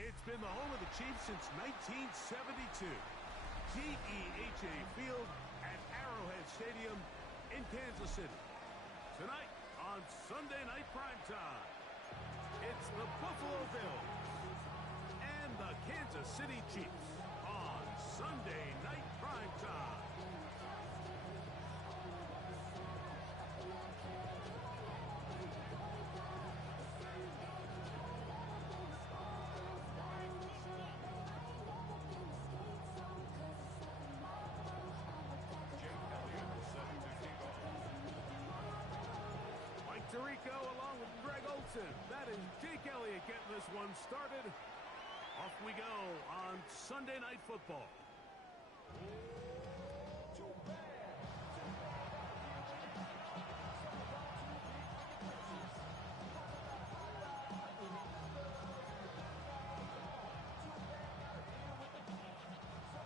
It's been the home of the Chiefs since 1972. GEHA Field at Arrowhead Stadium in Kansas City. Tonight on Sunday Night Primetime, it's the Buffalo Bills and the Kansas City Chiefs on Sunday Night Primetime. Tirico along with Greg Olsen. That is Jake Elliott getting this one started. Off we go on Sunday Night Football.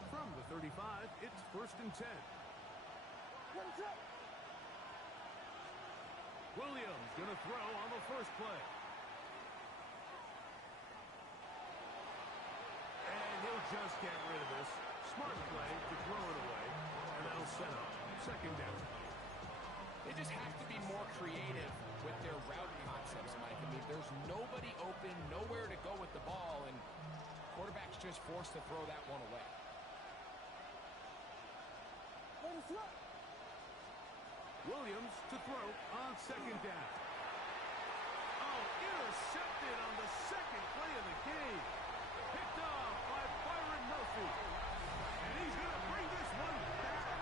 From the 35, it's 1st and 10. Williams going to throw on the first play. And he'll just get rid of this. Smart play to throw it away. And that'll set up 2nd down. They just have to be more creative with their route concepts, Mike. I mean, there's nobody open, nowhere to go with the ball, and quarterback's just forced to throw that one away. Williams to throw on 2nd down. Oh, intercepted on the 2nd play of the game. Picked off by Byron Murphy. And he's going to bring this one back.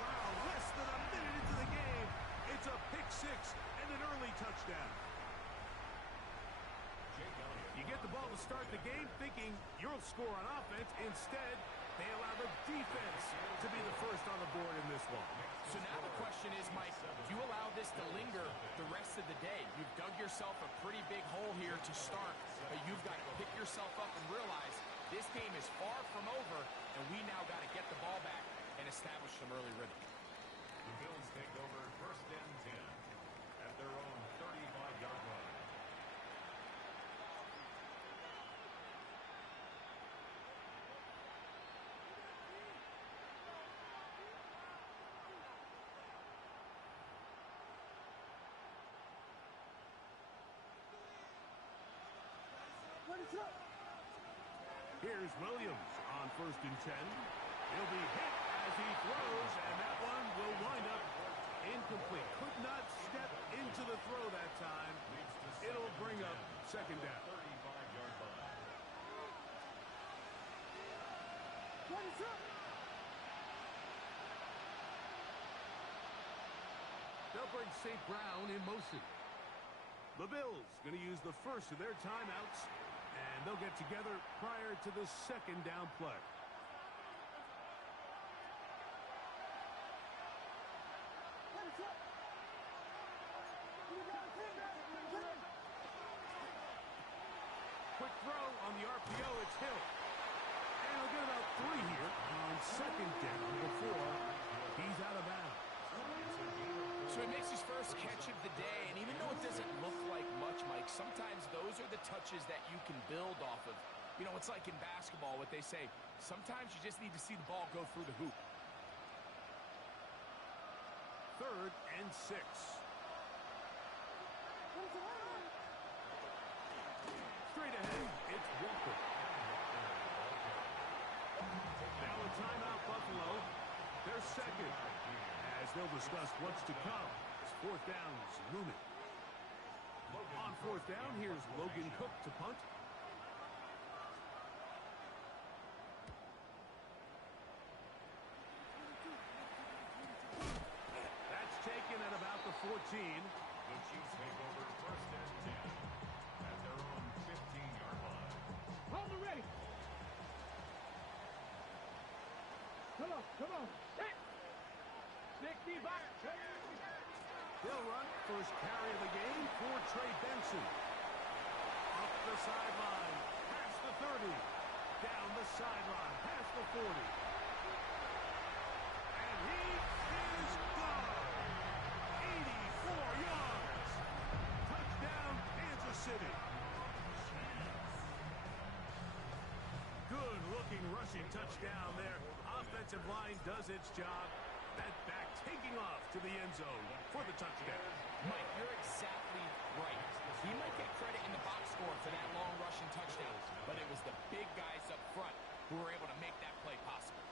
Wow, less than a minute into the game. It's a pick 6 and an early touchdown. You get the ball to start the game thinking you'll score on offense. Instead, they allow the defense to be the first on the board in this one. So now the question is, Mike, do you allow this to linger the rest of the day? You've dug yourself a pretty big hole here to start, but you've got to pick yourself up and realize this game is far from over, and we now got to get the ball back and establish some early rhythm. The Bills take over 1st and 10 at their own 35-yard line. Here's Williams on 1st and 10. He'll be hit as he throws, and that one will wind up incomplete. Could not step into the throw that time. It'll bring up 2nd down. 35-yard line. They'll bring St. Brown in motion. The Bills going to use the first of their timeouts, and they'll get together prior to the 2nd down play. Quick throw on the RPO, it's Hill. And he'll get about 3 here on 2nd down before he's out of bounds. So he makes his first catch of the day, and even though it doesn't look like much, Mike, sometimes those are the touches that you can build off of. You know, it's like in basketball, what they say, sometimes you just need to see the ball go through the hoop. 3rd and 6. Straight ahead, it's Walker. Now a timeout, Buffalo. They're 2nd. As they'll discuss what's to come, as 4th down is looming. On 4th down, here's Logan Cook to punt. That's taken at about the 14. The Chiefs take over 1st and 10 at their own 15-yard line. Hold it ready. Come on. Hit. 60 back. They'll run first carry of the game for Trey Benson. Up the sideline, past the 30. Down the sideline, past the 40. And he is gone. 84 yards. Touchdown, Kansas City. Good-looking rushing touchdown there. Offensive line does its job. That back taking off to the end zone for the touchdown. Mike, you're exactly right. He might get credit in the box score for that long rushing touchdown, but it was the big guys up front who were able to make that play possible.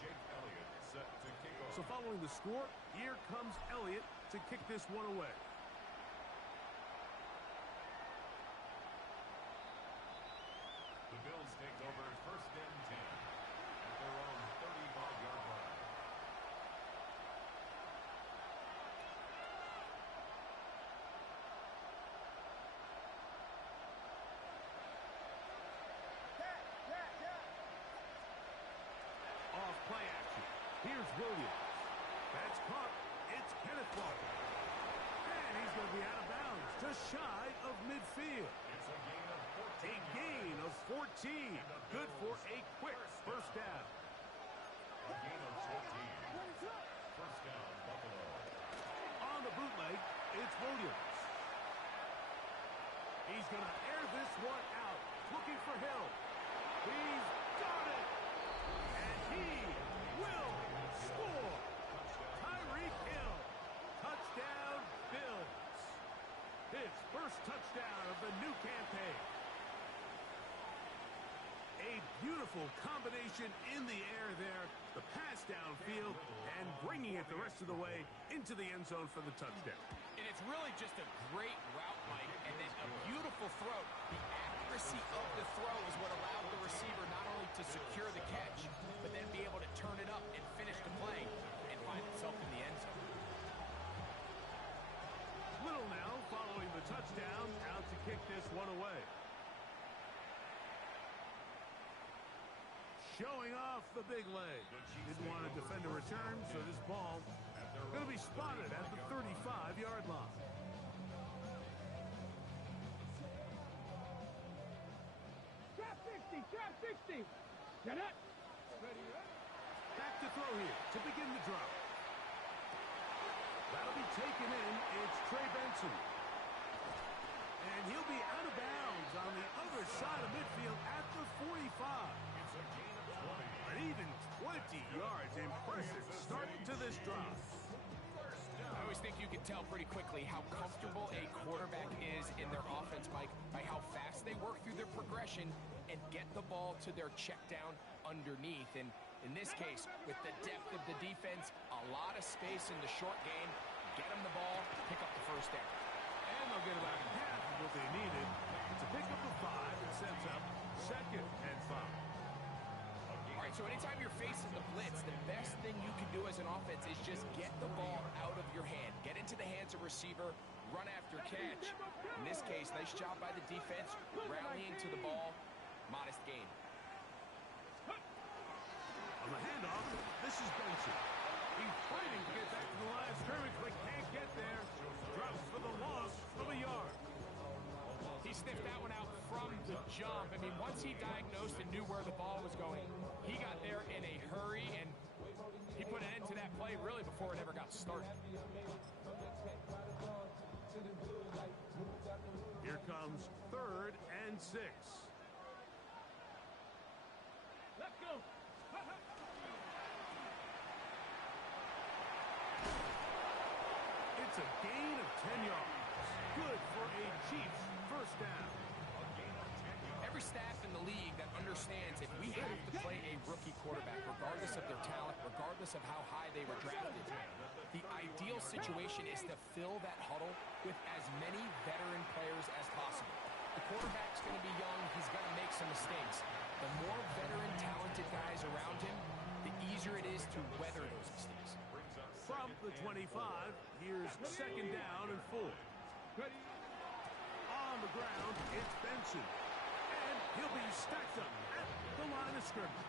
Jake Elliott set to kick off. So following the score, here comes Elliott to kick this one away. The Bills take over first and 10 at their own 35-yard line. Off play action. Here's Williams. That's caught. It's Kenneth Walker. And he's going to be out of bounds, just shy of midfield. It's a gain of 14. A gain of 14. Good for a quick first down. A gain of 14. First down, Buffalo. On the bootleg, it's Williams. He's going to air this one out. Looking for Hill. He's got it. And he will score. Tyreek Hill. Touchdown, Bills. His first touchdown of the new campaign. A beautiful combination in the air there. The pass downfield and bringing it the rest of the way into the end zone for the touchdown. And it's really just a great route, Mike, and then a beautiful throw. The accuracy of the throw is what allowed the receiver not only to secure the catch, but then be able to turn it up and finish the play and find himself in the end zone. Little now following the touchdown, out to kick this one away. Showing off the big leg. Didn't want to defend a return, so this ball going to be spotted at the 35-yard line. Trap 60, trap 60. Get it. Ready, Back to throw here to begin the drive. That'll be taken in. It's Trey Benson. And he'll be out of bounds on the other side of midfield at the 45. It's a gain of 20. An even 20 yards. Impressive start to this drive. I always think you can tell pretty quickly how comfortable a quarterback is in their offense, Mike, by how fast they work through their progression and get the ball to their check down underneath. And in this case, with the depth of the defense, a lot of space in the short game, get them the ball, pick up the first down. And they'll get about half of what they needed to pick up a 5 and sets up second and 5. All right, so anytime you're facing the blitz, the best thing you can do as an offense is just get the ball out of your hand. Get into the hands of receiver, run after catch. In this case, nice job by the defense, rallying to the ball. Modest gain. On the handoff, this is Benson. He's fighting to get back to the line of scrimmage, but can't get there. Drops for the loss of a yard. He sniffed that one out from the jump. I mean, once he diagnosed and knew where the ball was going, he got there in a hurry, and he put an end to that play really before it ever got started. Here comes 3rd and 6. Let's go. It's a gain of 10 yards. Good for a Chiefs first down. Every staff in the league that understands if we have to play a rookie quarterback, regardless of their talent, regardless of how high they were drafted, the ideal situation is to fill that huddle with as many veteran players as possible. The quarterback's going to be young. He's going to make some mistakes. The more veteran, talented guys around him, the easier it is to weather those mistakes. From the 25, here's 2nd down and 4. Ready. On the ground, it's Benson. And he'll be stacked up at the line of scrimmage.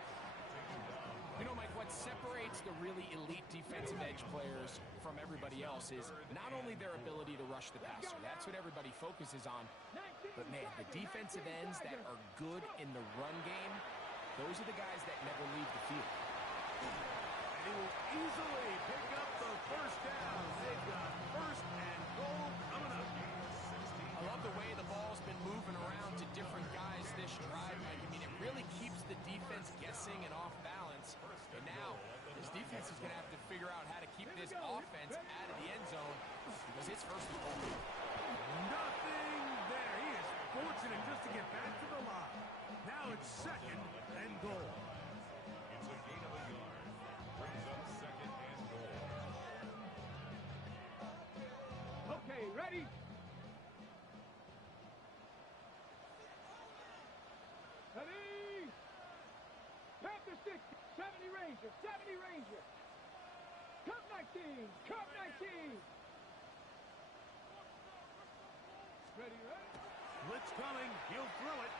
You know, Mike, what separates the really elite defensive edge players from everybody else is not only their ability to rush the passer. That's what everybody focuses on. But, man, the defensive ends that are good in the run game, those are the guys that never leave the field. They will easily pick up the first down. They've got 1st and goal coming up. I love the way the ball's been moving around to different guys this drive, Mike. I mean, it really keeps the defense first and goal. Nothing there. He is fortunate just to get back to the line. Now it's second and goal. It's a gain of a yard. Brings up second and goal. Okay, ready? Ready? Panther 60, 70 Ranger, 70 Ranger. Cup 19, Cup 19. Ready, ready? Blitz coming. He'll throw it.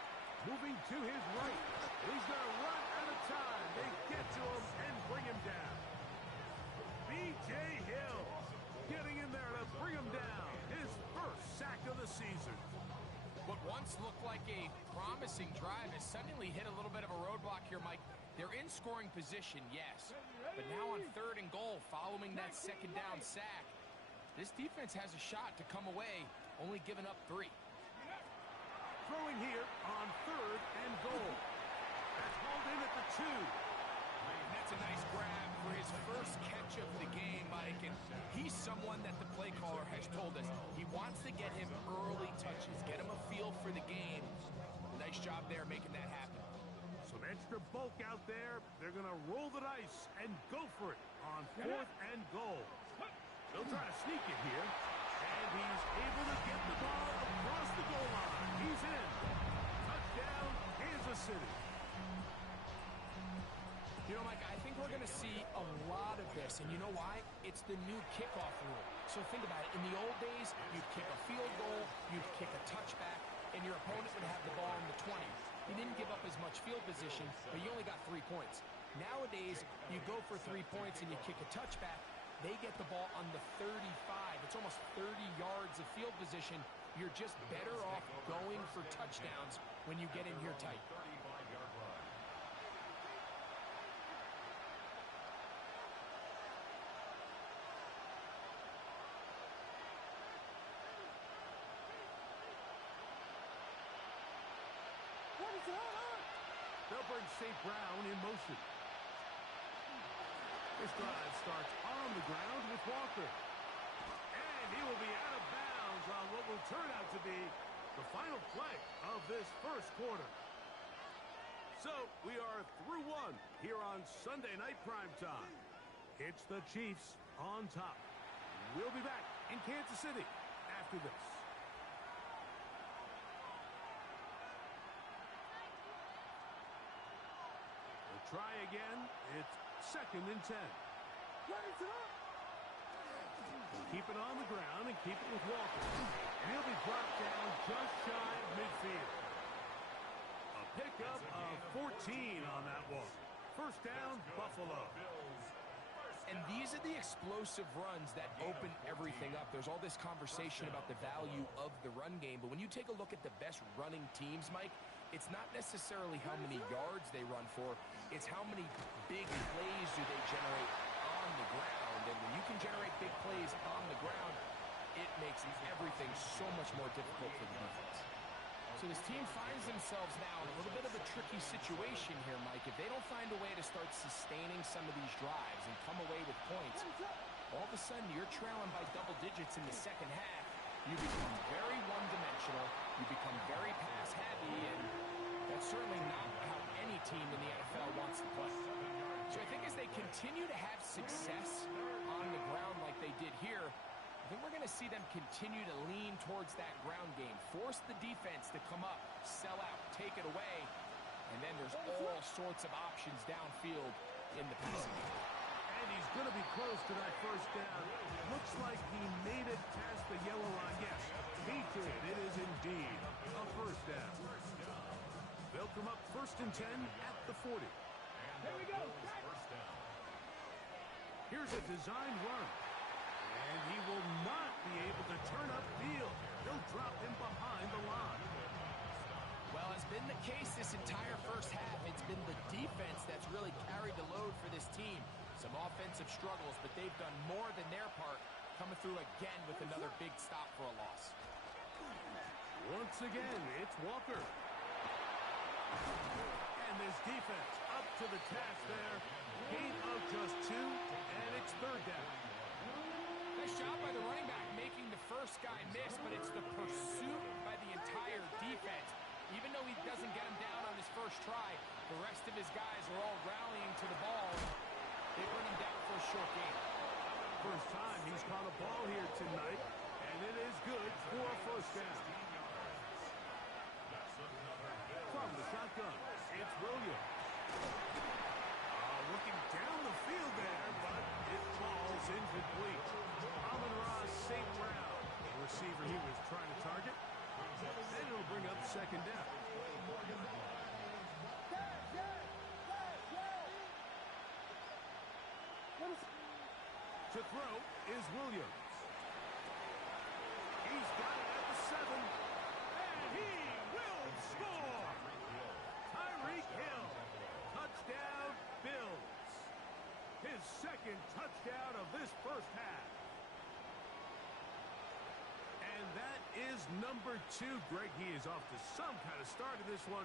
Moving to his right. He's going to run out of time. They get to him and bring him down. B.J. Hill getting in there to bring him down. His first sack of the season. What once looked like a promising drive has suddenly hit a little bit of a roadblock here, Mike. They're in scoring position, yes. But now on third and goal, following that second down sack, this defense has a shot to come away, only giving up 3. Throwing here on third and goal. That's hauled in at the 2. And that's a nice grab for his first catch of the game, Mike. And he's someone that the play caller has told us he wants to get him early touches, get him a feel for the game. Nice job there making that happen. Some extra bulk out there. They're going to roll the dice and go for it on fourth and goal. They'll try to sneak it here. And he's able to get the ball across the goal line. He's in. Touchdown, Kansas City. You know, Mike, I think we're going to see a lot of this, and you know why? It's the new kickoff rule. So think about it. In the old days, you'd kick a field goal, you'd kick a touchback, and your opponent would have the ball in the 20. You didn't give up as much field position, but you only got 3 points. Nowadays, you go for 3 points and you kick a touchback. They get the ball on the 35. It's almost 30 yards of field position. You're just better off going for touchdowns when you get in here tight. 35-yard line. They'll bring St. Brown in motion. This drive starts on the ground with Walker. And he will be out of bounds on what will turn out to be the final play of this first quarter. So we are through one here on Sunday Night Primetime. It's the Chiefs on top. We'll be back in Kansas City after this. We'll try again. It's second and 10. Keep it on the ground and keep it with Walker. And he'll be dropped down just shy of midfield. A pickup of 14 on that one. First down, Buffalo. And these are the explosive runs that open everything up. There's all this conversation about the value of the run game, but when you take a look at the best running teams, Mike, it's not necessarily how many yards they run for, it's how many big plays do they generate on the ground. And when you can generate big plays on the ground, it makes everything so much more difficult for the defense. So this team finds themselves now in a little bit of a tricky situation here, Mike. If they don't find a way to start sustaining some of these drives and come away with points, all of a sudden you're trailing by double digits in the second half. You become very one-dimensional. You become very pass-heavy, and that's certainly not how any team in the NFL wants to play. So I think as they continue to have success on the ground like they did here, I think we're going to see them continue to lean towards that ground game, force the defense to come up, sell out, take it away, and then there's all sorts of options downfield in the passing game. And he's going to be close to that first down. Looks like he made it past the yellow line. Yes, he did. It is indeed a first down. They'll come up first and 10 at the 40. Here we go. First down. Here's a design run. And he will not be able to turn upfield. He'll drop him behind the line. Well, it's been the case this entire first half. It's been the defense that's really carried the load for this team. Some offensive struggles, but they've done more than their part, coming through again with another big stop for a loss. Once again, it's Walker. And this defense up to the task there. Gain of just 2, and it's third down. Nice job by the running back making the first guy miss, but it's the pursuit by the entire defense. Even though he doesn't get him down on his first try, the rest of his guys are all rallying to the ball. They bring him down for a short game. First time he's caught a ball here tonight, and it is good for a first down. From the shotgun, it's Williams. Looking down the field there, but it falls incomplete. Amon-Ra St. Brown, the receiver he was trying to target, and it'll bring up second down. To throw is Williams. He's got it at the 7, and he will score! Tyreek Hill, touchdown Bills. His second touchdown of this first half. And that is number 2. Greg, he is off to some kind of start in this one.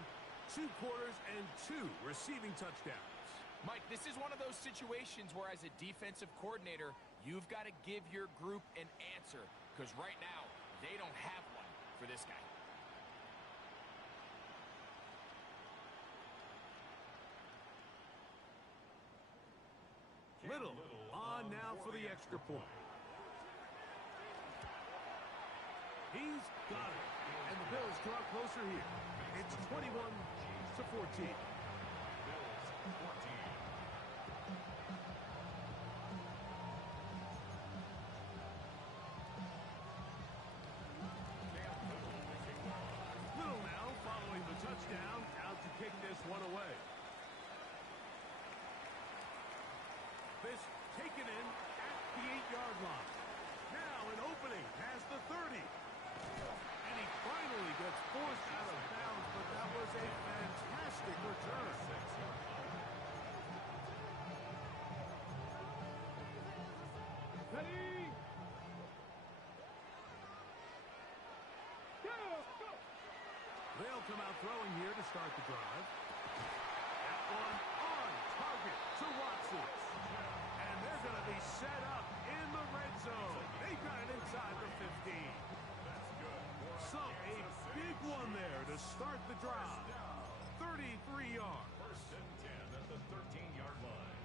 2 quarters and 2 receiving touchdowns. Mike, this is one of those situations where as a defensive coordinator, you've got to give your group an answer, because right now, they don't have one for this guy. Little on now for the extra point. He's got it. And the Bills draw closer here. It's 21-14. Little now following the touchdown, out to kick this one away. This taken in at the 8-yard line. Now an opening past the 30. And he finally gets forced out of bounds, but that was a fantastic return. Ready? Go! They'll come out throwing here to start the drive. That one on target to Watson. And they're going to be set up in the red zone. They got it inside the 15. So a big one there to start the drive. 33 yards. First and 10 at the 13-yard line.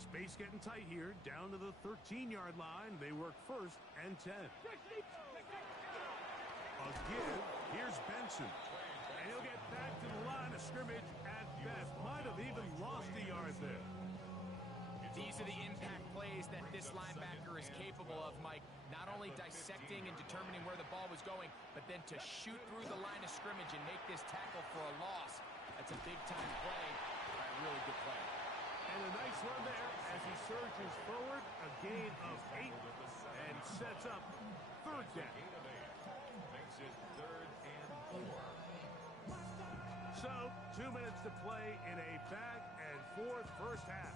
Space getting tight here. Down to the 13-yard line. They work first and 10. A give. Here's Benson. And he'll get back to the line of scrimmage at best. Might have even lost a yard there. These are the impact plays that this linebacker is capable of, Mike. Not only dissecting and determining where the ball was going, but then to shoot through the line of scrimmage and make this tackle for a loss. That's a big-time play. A really good play. And a nice run there as he surges forward. A gain of 8 and sets up third down. Makes it 3rd and 4. So, 2 minutes to play in a back-and-forth first half.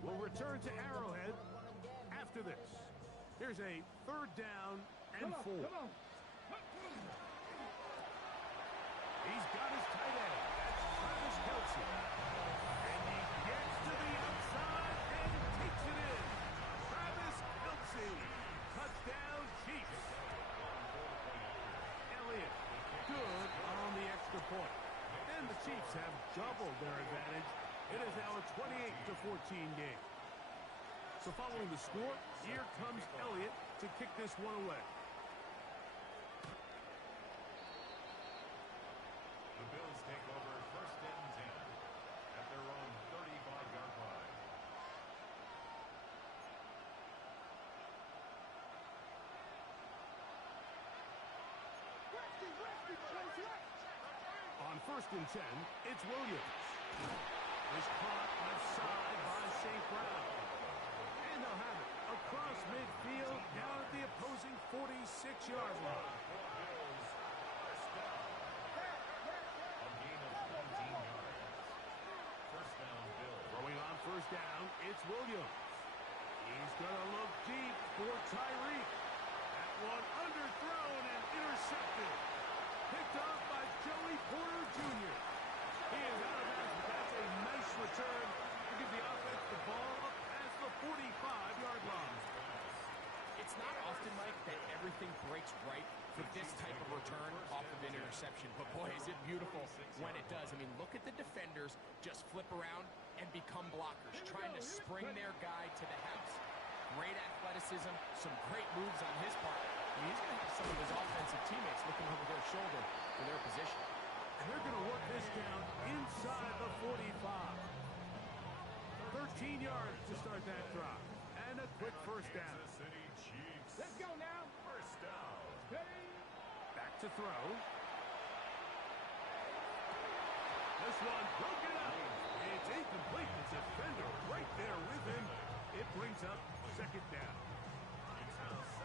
We'll return to Arrowhead after this. Here's a 3rd down and 4. Come on. He's got his tight end. That's Travis Kelce. And he gets to the outside and takes it in. Travis Kelce. Touchdown, Chiefs. Elliott, good on the extra point. And the Chiefs have doubled their advantage. It is now a 28-14 game. So following the score, here comes Elliott to kick this one away. The Bills take over first and 10 at their own 35-yard line. On first and 10, it's Williams. Is caught left side by St. Brown. And they'll have it across midfield down at the opposing 46-yard line. A gain of 17 yards. First down, Bills. Throwing on first down, it's Williams. He's going to look deep for Tyreek. That one underthrown and intercepted. Picked up by Joey Porter Jr. He is out of bounds, but that's a nice return to give the offense the ball up past the 45. everything breaks right for this type of return off of an interception. But boy, is it beautiful when it does. I mean, look at the defenders just flip around and become blockers, trying to spring their guy to the house. Great athleticism, some great moves on his part. I mean, he's going to have some of his offensive teammates looking over their shoulder for their position. And they're going to work this down inside the 45. 13 yards to start that drive. And a quick first down. Kansas City Chiefs. Let's go now. First down. Ready? Back to throw. This one broken up. It's incomplete. The defender right there with him. It brings up second down.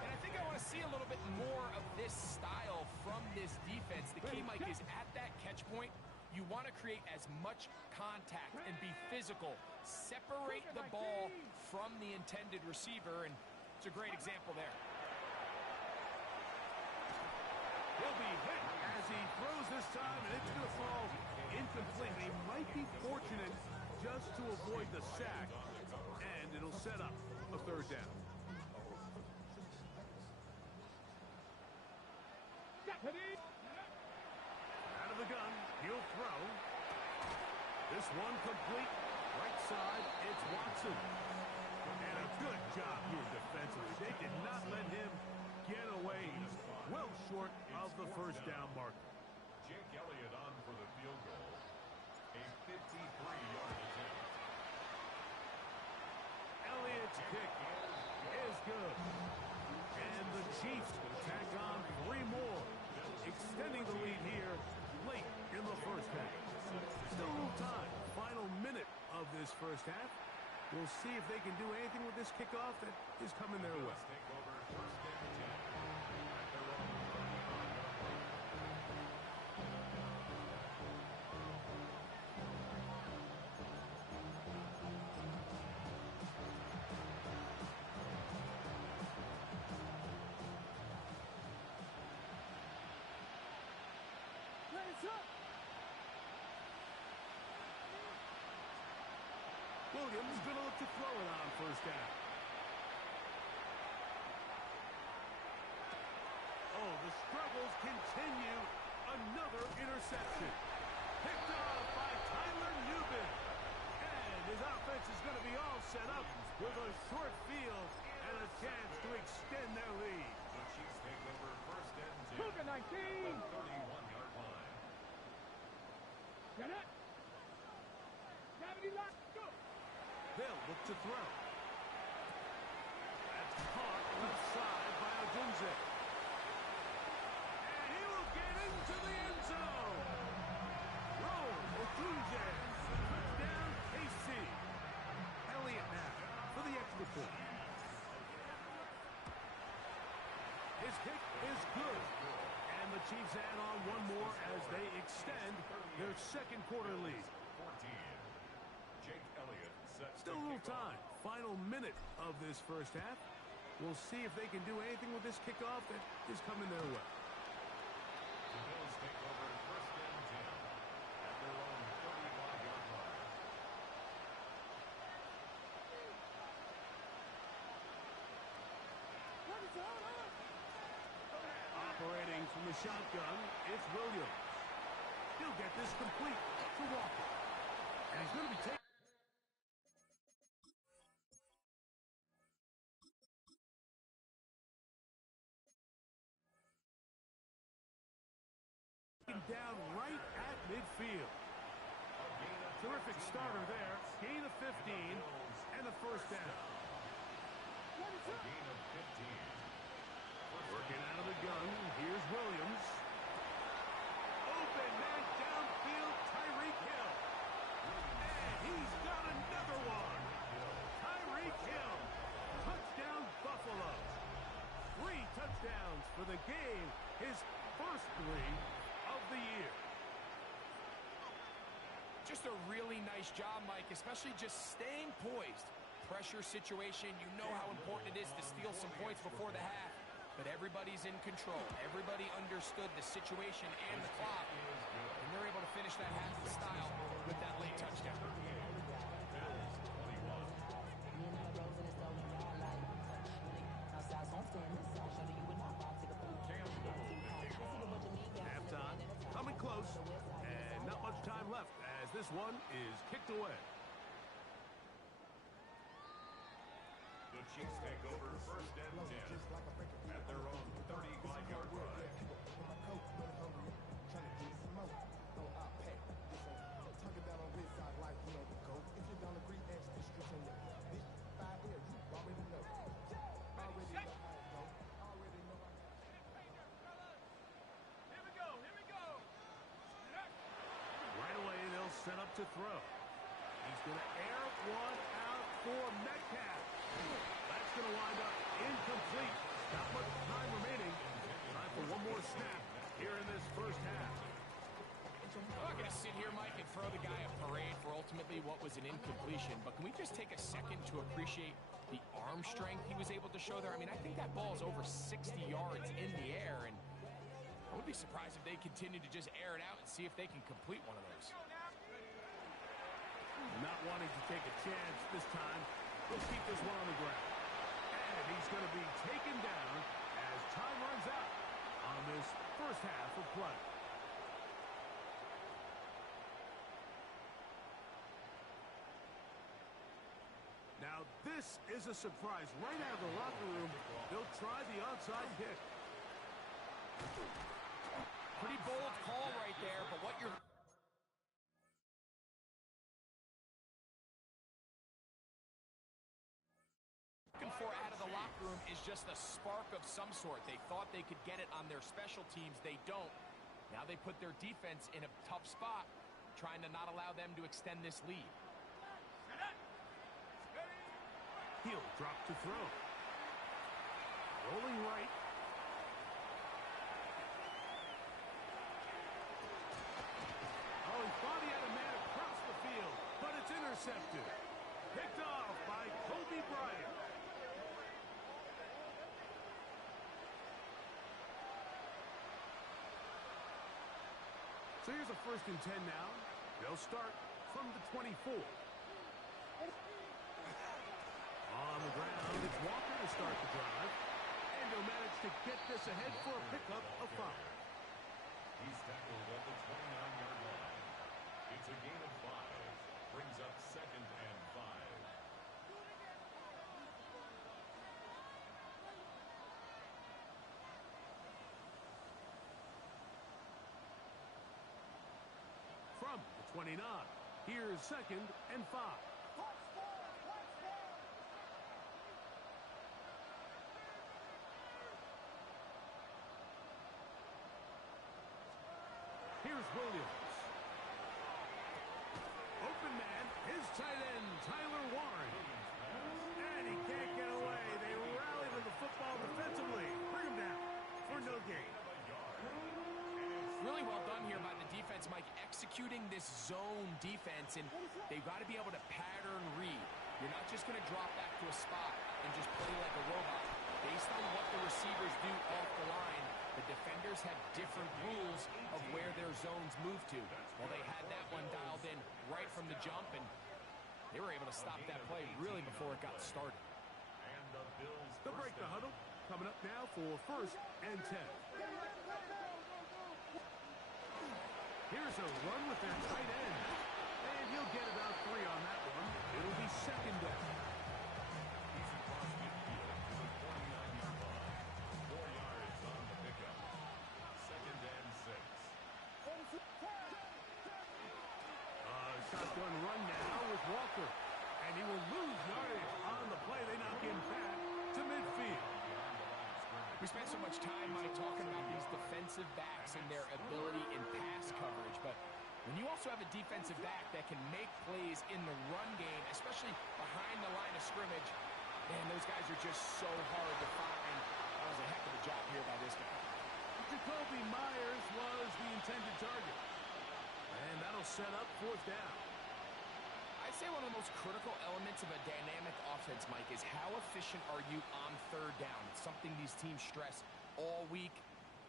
And I think I want to see a little bit more of this style from this defense. The key, Mike, is at that catch point, you want to create as much contact and be physical. Separate the ball from the intended receiver, and it's a great example there. He'll be hit as he throws this time, and it's going to fall incomplete. He might be fortunate just to avoid the sack, and it'll set up a third down. Ready? Out of the gun, he'll throw. This one complete. Right side, it's Watson. And a good job here defensively. They did not let him get away. He's well short of the first down marker. Jake Elliott on for the field goal. A 53-yard attempt. Elliott's kick is good. And the Chiefs tack on 3 more, extending the lead here late in the first half. Still a little time. Final minute of this first half. We'll see if they can do anything with this kickoff that is coming their way. Bills take over first and 10 at their own 35-yard line. Hands up. Williams going to look to throw it on first down. Oh, the struggles continue. Another interception. Picked off by Tyler Nubin. And his offense is going to be all set up with a short field and a chance to extend their lead. The Chiefs take over first and 10 Cougar 19. at the 31-yard line. Get it. Gravity lock. Go. They'll look to throw. That's caught left side by Odunze. And he will get into the end zone. Roll Odunze. Touchdown KC. Elliott now for the extra point. His kick is good. And the Chiefs add on 1 more as they extend their second quarter lead. 14. Jake Elliott sets Still a little time. Final minute of this first half. We'll see if they can do anything with this kickoff that is coming their way. The Bills take over first and 10 at their own 35-yard line. Operating from the shotgun, it's Williams. He'll get this complete to Walker. And he's going to be taken down right at midfield. Terrific starter there. Gain of 15 and a first down. A gain of 15. Working out of the gun, here's Williams. Open man downfield, Tyreek Hill. And he's got another one. Tyreek Hill. Touchdown Buffalo. 3 touchdowns for the game. His first 3 of the year. Just a really nice job, Mike, especially just staying poised. Pressure situation, you know how important it is to steal some points before the half. But everybody's in control. Everybody understood the situation and the clock. And they're able to finish that half in style with that late touchdown. Outside, so I'm standing inside, shorty, you would not vibe, take a this one is kicked away. The Chiefs take over first and 10 at their own 35-yard line. Right away, they'll set up to throw. He's going to air one out for Metcalf. That's going to wind up incomplete. Not much time remaining. Time for one more snap here in this first half. I'm not going to sit here, Mike, and throw the guy a parade for ultimately what was an incompletion, but can we just take a second to appreciate the arm strength he was able to show there? I mean, I think that ball is over 60 yards in the air, and I would be surprised if they continue to just air it out and see if they can complete one of those. Not wanting to take a chance this time, he'll keep this one on the ground. And he's going to be taken down as time runs out on this first half of play. Now, this is a surprise. Right out of the locker room, they'll try the onside kick. Pretty bold call right there, but what you're looking for out of the locker room is just a spark of some sort. They thought they could get it on their special teams. They don't. Now they put their defense in a tough spot, trying to not allow them to extend this lead. He'll drop to throw. Rolling right. Oh, he thought he had a man across the field, but it's intercepted. Picked off by Kobe Bryant. So here's a 1st and 10 now. They'll start from the 24. On the ground, it's Walker to start the drive. And he'll manage to get this ahead for a pickup of 5. He's tackled at the 29-yard line. It's a gain of 5. Brings up 2nd and 5. From the 29, here's 2nd and 5. Here's Williams. Open man, his tight end, Tyler Warren. And he can't get away. They rally to the football defensively. Bring him down for no gain. Really well done here by the defense, Mike, executing this zone defense, and they've got to be able to pattern read. You're not just going to drop back to a spot and just play like a robot. Based on what the receivers do off the line, the defenders have different rules of where their zones move to. Well, they had that one dialed in right from the jump, and they were able to stop that play really before it got started. And the Bills They'll break the huddle. Coming up now for 1st and 10. Here's a run with their tight end. And he'll get about 3 on that one. It'll be 2nd down. He's across midfield to the 49-yard line. 4 yards on the pickup. 2nd and 6. Shotgun run now with Walker. And he will lose yardage on the play. They knock him back to midfield. We spent so much time, Mike, talking about these defensive backs and their ability in pass coverage, but when you also have a defensive back that can make plays in the run game, especially behind the line of scrimmage, man, those guys are just so hard to find. That was a heck of a job here by this guy. Jacoby Myers was the intended target. And that'll set up 4th down. I'd say one of the most critical elements of a dynamic offense, Mike, is how efficient are you on 3rd down. It's something these teams stress all week.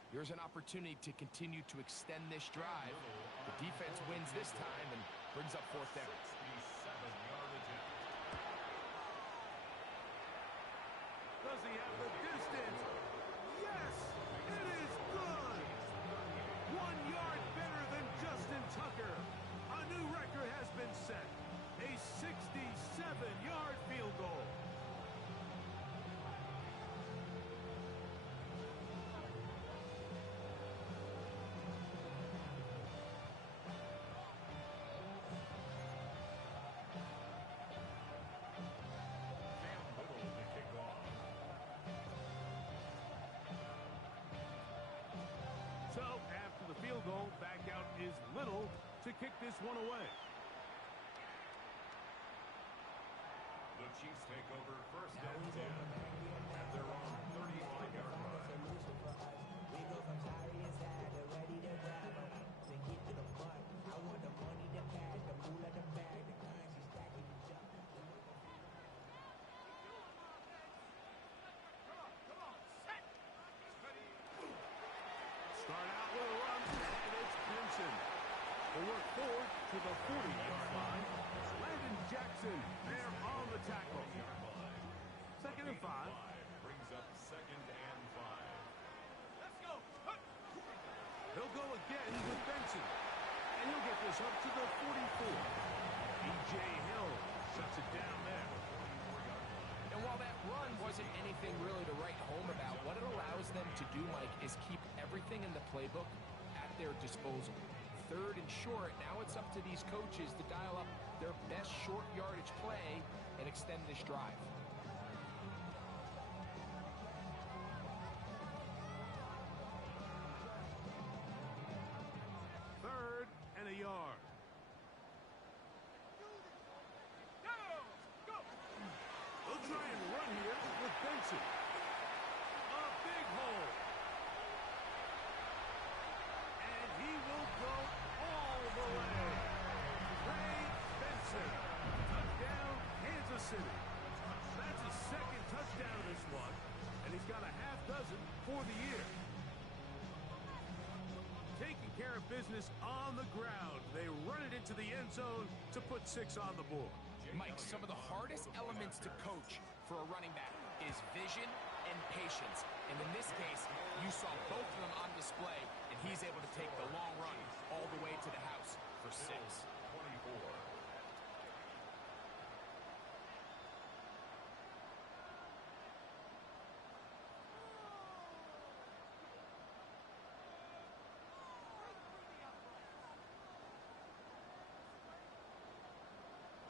Here's an opportunity to continue to extend this drive. The defense wins this time and brings up 4th down. 67-yard attempt. Does he have the distance? Yes! It is good! 1 yard better than Justin Tucker. A new record is little to kick this one away. The Chiefs take over first and 10 at their own 35-yard line. Start out with a run, and it's Benson. They work forward to the 40-yard line. Landon Jackson there on the tackle. Second and 5. Brings up second and 5. Let's go. He'll go again with Benson. And he'll get this up to the 44. E.J. Hill shuts it down there. And while that run wasn't anything really to write home about, what it allows them to do, Mike, is keep everything in the playbook at their disposal. Third and short, now it's up to these coaches to dial up their best short yardage play and extend this drive. Third and a yard. Go. They'll try and run here with Benson. A big hole. And he will go all the way. Ray Benson. Touchdown, Kansas City. That's his second touchdown of this one. And he's got a half dozen for the year. Taking care of business on the ground. They run it into the end zone to put 6 on the board. Mike, some of the hardest elements to coach for a running back is vision and patience. And in this case, you saw both of them on display, and he's able to take the long run all the way to the house for 6. 24.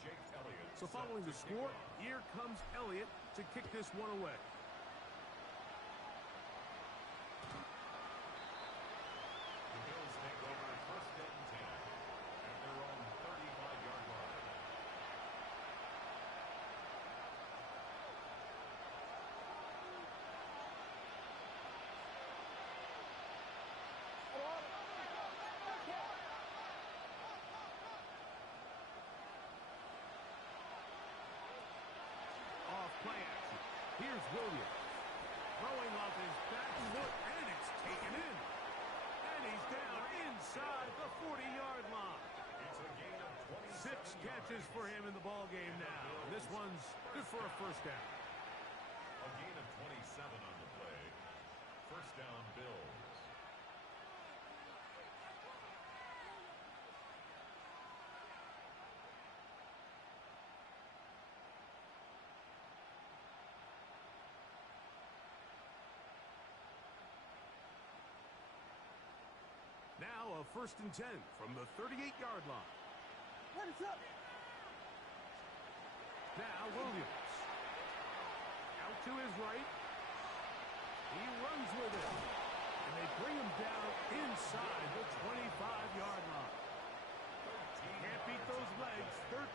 Jake Elliott. So following the score, here comes Elliott to kick this one away. The Bills take over first and 10 at their own 35-yard line. Off play action. Here's Williams. Throwing off his back foot, and it's taken in. And he's down inside the 40-yard line. It's a gain of 27 6 catches for him in the ball game now. And this one's good for a first down. A gain of 27 on the play. First down, Bills. Now a first and 10 from the 38-yard line. What is up? Now Williams. Out to his right. He runs with it. And they bring him down inside the 25-yard line. Can't beat those legs.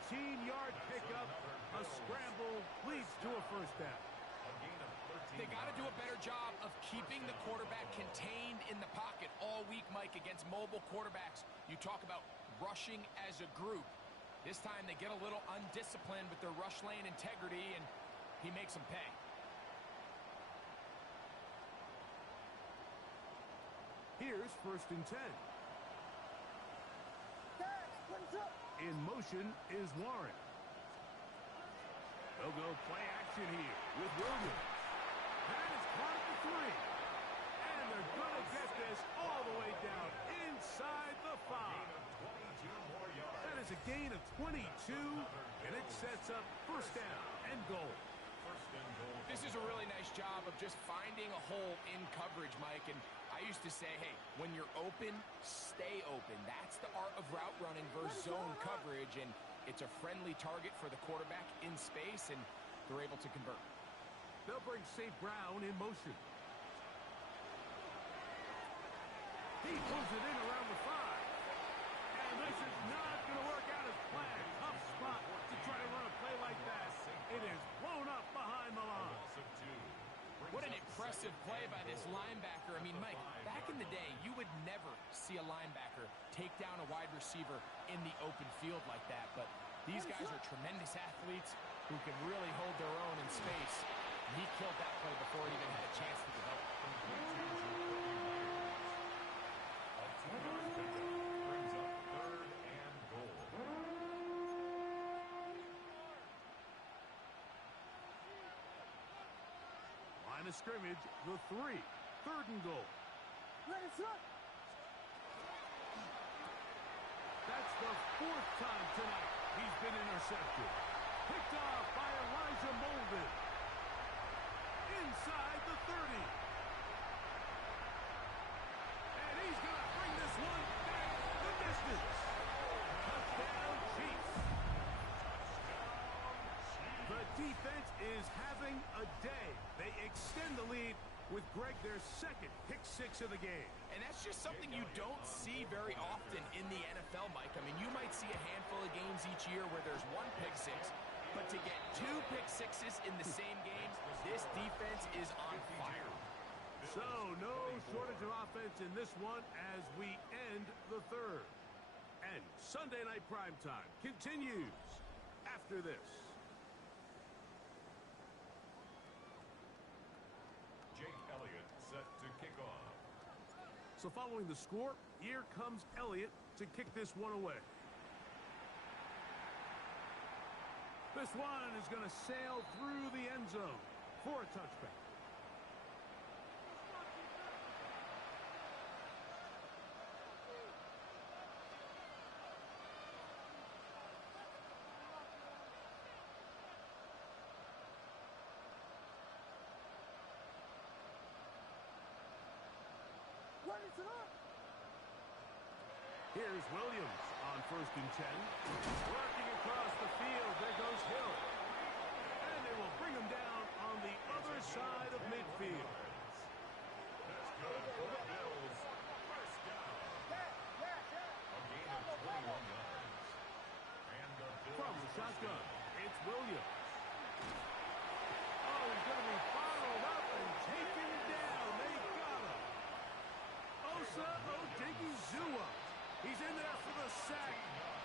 13-yard pickup. A scramble leads to a first down. A gain of 13. They got to do a better job of keeping the quarterback contained in the pocket all week, Mike, against mobile quarterbacks. You talk about rushing as a group. This time they get a little undisciplined with their rush lane integrity, and he makes them pay. Here's first and 10. Dad, what is up? In motion is Warren. They'll go play action here with Williams. That is caught at the 3. And they're going to get this all the way down inside the 5. 22 more yards. That is a gain of 22, and it sets up first down and goal. First and goal. This is a really nice job of just finding a hole in coverage, Mike. And I used to say, hey, when you're open, stay open. That's the art of route running versus zone coverage, and it's a friendly target for the quarterback in space, and they're able to convert. They'll bring St. Brown in motion. He pulls it in around the 5. This is not going to work out as planned. Tough spot to try to run a play like that. It is blown up behind the line. Loss of 2. What an impressive play by this linebacker. I mean, Mike, back in the day, you would never see a linebacker take down a wide receiver in the open field like that. But these guys are tremendous athletes who can really hold their own in space. He killed that play before it even had a chance to develop. A 2-yard pickup brings up 3rd and goal. Line of scrimmage, the 3. 3rd and goal. Ready, set. That's the 4th time tonight he's been intercepted. Picked off by Elijah Molden. Inside the 30. And he's going to bring this one back the distance. Touchdown, Chiefs. The defense is having a day. They extend the lead with Greg their 2nd pick 6 of the game. And that's just something you don't see very often in the NFL, Mike. I mean, you might see a handful of games each year where there's 1 pick 6, but to get 2 pick 6s in the same game, this defense is on fire. So, no shortage of offense in this one as we end the 3rd. And Sunday Night Primetime continues after this. Jake Elliott set to kick off. So following the score, here comes Elliott to kick this one away. This one is going to sail through the end zone for a touchback. Ready, set up. Here's Williams on 1st and 10. Working across the field. There goes Hill. And they will bring him down on the other side of midfield. That's good for the Bills. First down. A gain of 21 yards. And the Bills From the shotgun, it's Williams. Oh, he's going to be followed up and taken down. They got him. Osa Odigizua. He's in there for the sack.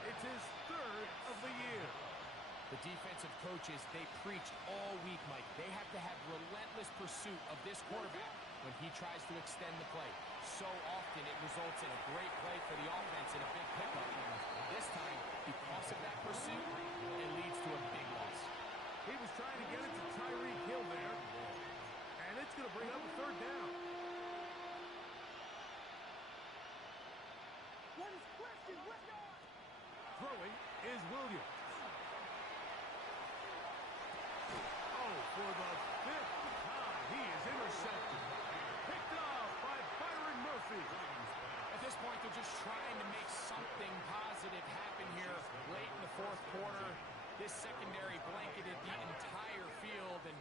It's his 3rd of the year. The defensive coaches, they preach all week, Mike. They have to have relentless pursuit of this quarterback when he tries to extend the play. So often it results in a great play for the offense and a big pickup. This time, because of that pursuit, it leads to a big loss. He was trying to get it to Tyreek Hill there. And it's going to bring up a 3rd down. What is question? What? Throwing is Williams. Oh, for the 5th time, he is intercepted. Picked off by Byron Murphy. At this point, they're just trying to make something positive happen here late in the 4th quarter. This secondary blanketed the entire field, and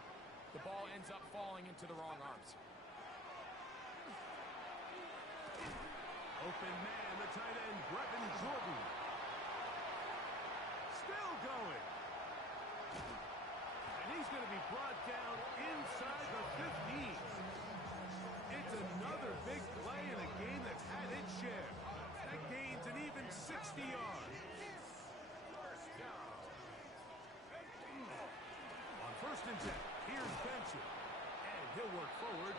the ball ends up falling into the wrong arms. Open man, the tight end, Brevin Jordan. Still going. And he's going to be brought down inside the 15. It's another big play in a game that's had its share. That gains an even 60 yards. On 1st and 10, here's Benson. And he'll work forward